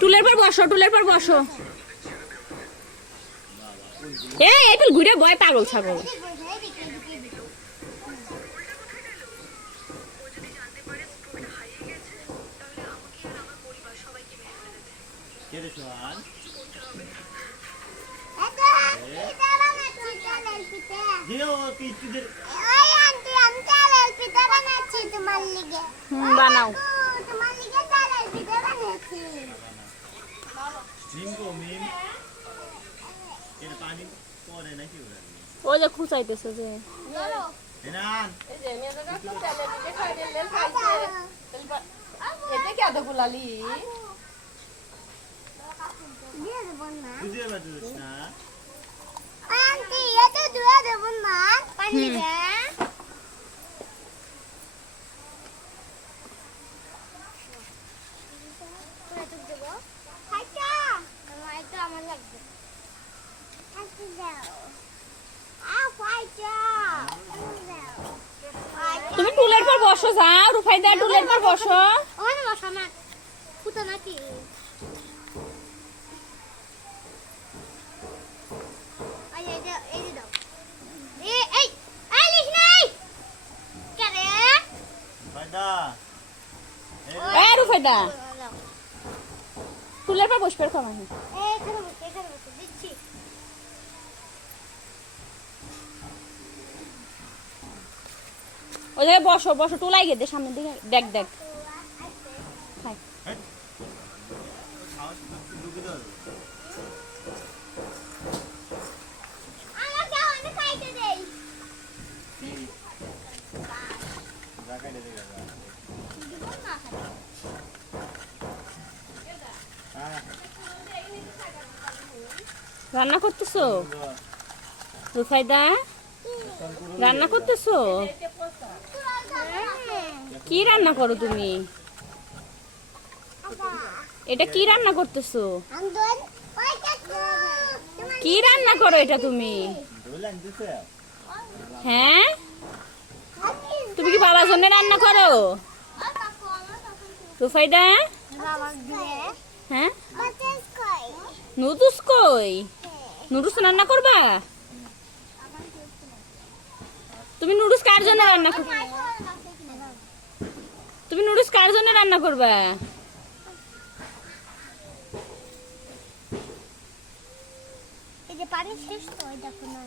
টুলের পর বসো, টুলের পর বসো। এই টুল ঘুরে বয় পাগল ছাগল। বানাও। ওই যে খুঁচাইতেছে যে তুমি টুলের পর বসো, যাও রুফাইদা টুলের পর বসো। ওখানে বসো না, ফুটো নাকি? রুফাইদা টুলের পর বসবে খাওয়া। ওই জায়গায় বসো, বসো টুলাই গেছে সামনের দিকে। দেখ দেখ রান্না করতেছো রুফাইদা? রান্না করতেছো? কি রান্না করো তুমি? এটা কি রান্না করতেছো? কি রান্না করো এটা তুমি? হ্যাঁ, তুমি কি বাবার জন্য রান্না করো রুফাইদা? হ্যাঁ, নুডলস কই? নুডলস রান্না করবা তুমি? নুডলস কার জন্য রান্না করবা? তুমি নুডলস কার জন্য রান্না করবা? এই যে পানি শেষ তো, দেখো না।